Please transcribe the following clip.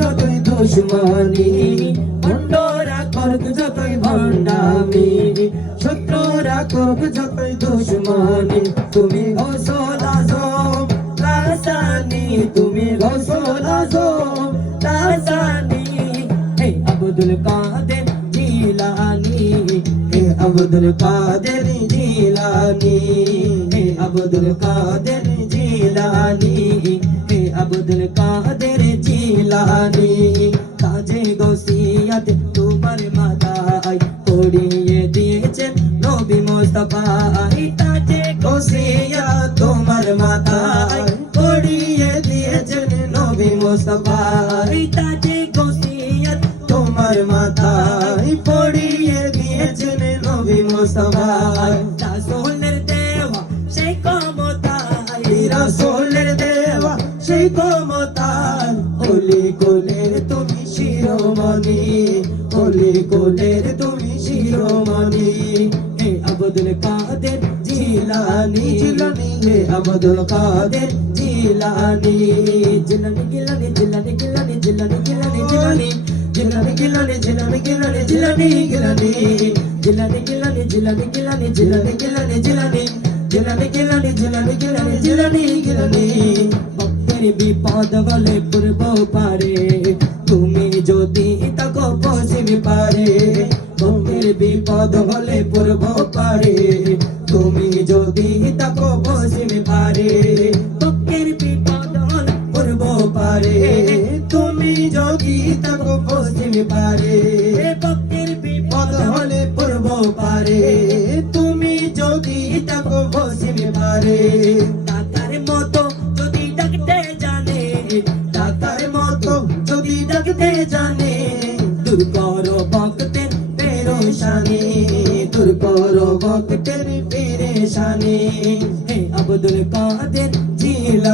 যতই দুশ্মনী, ভণ্ডরা করুক যতই ভণ্ডামি, শত্রুরা করুক যতই দুশ্মনী, তুমি গৌসুল আজম রাসানি, তুমি গৌসুল আজম রাসানি। হে আব্দুল কাদের জিলানি, হে আব্দুল কাদের জিলানি, হে আব্দুল কাদের জিলানি, হে আব্দুল কাদের জিলানি। তাজে গৌসিয়ত তোমার মাথায় পড়িয়ে দিয়েছেন নবী মুস্তাফা, তাজে গৌসিয়ত তোমার মাথায় পড়িয়ে দিয়েছেন নবী মুস্তাফা, তাজে গৌসিয়ত তোমার মাথায় পড়িয়ে দিয়েছেন নবী মুস্তাফা। রাসূলের দেওয়া সেই ক্ষমতায়, রাসূলের দেওয়া সেই ক্ষমতায়, ওলি কোলের তুমি শিরোমণি, ওলি কোলের তুমি শিরোমণি। হে আব্দুল কাদের জিলানি, জিলানি, হে আব্দুল কাদের জিলানি, জিলানি জিলানি জিলানি জিলানি জিলানি জিলানি জিলানি, জিলানি জিলানি জিলানি জিলানি জিলানি জিলানি, জিলানি জিলানি জিলানি জিলানি জিলানি জিলানি জিলানি, জিলানি জিলানি জিলানি জিলানি জিলানি জিলানি। ভক্তের বিপদ হলে পূর্ব পারে, তুমি যদি তাকো পশ্চিম পারে, ভক্তের বিপদ হলে পূর্ব পারে, তুমি যদি তাকো পশ্চিম পারে, ভক্তের বিপদ হলে পূর্ব পারে, তুমি যদি তাকো পশ্চিম পারে, ভক্তের বিপদ হলে পূর্ব পারে, তুমি যদি তাকো পশ্চিম পারে। টাকার মতো যদি ডাকতে জানে, টাকার মতো যদি ডাকতে জানে, দূর করো ভক্তের পেরেশানি, দূর করো ভক্তের পেরেশানি। হে আব্দুল কাদের জিলানি।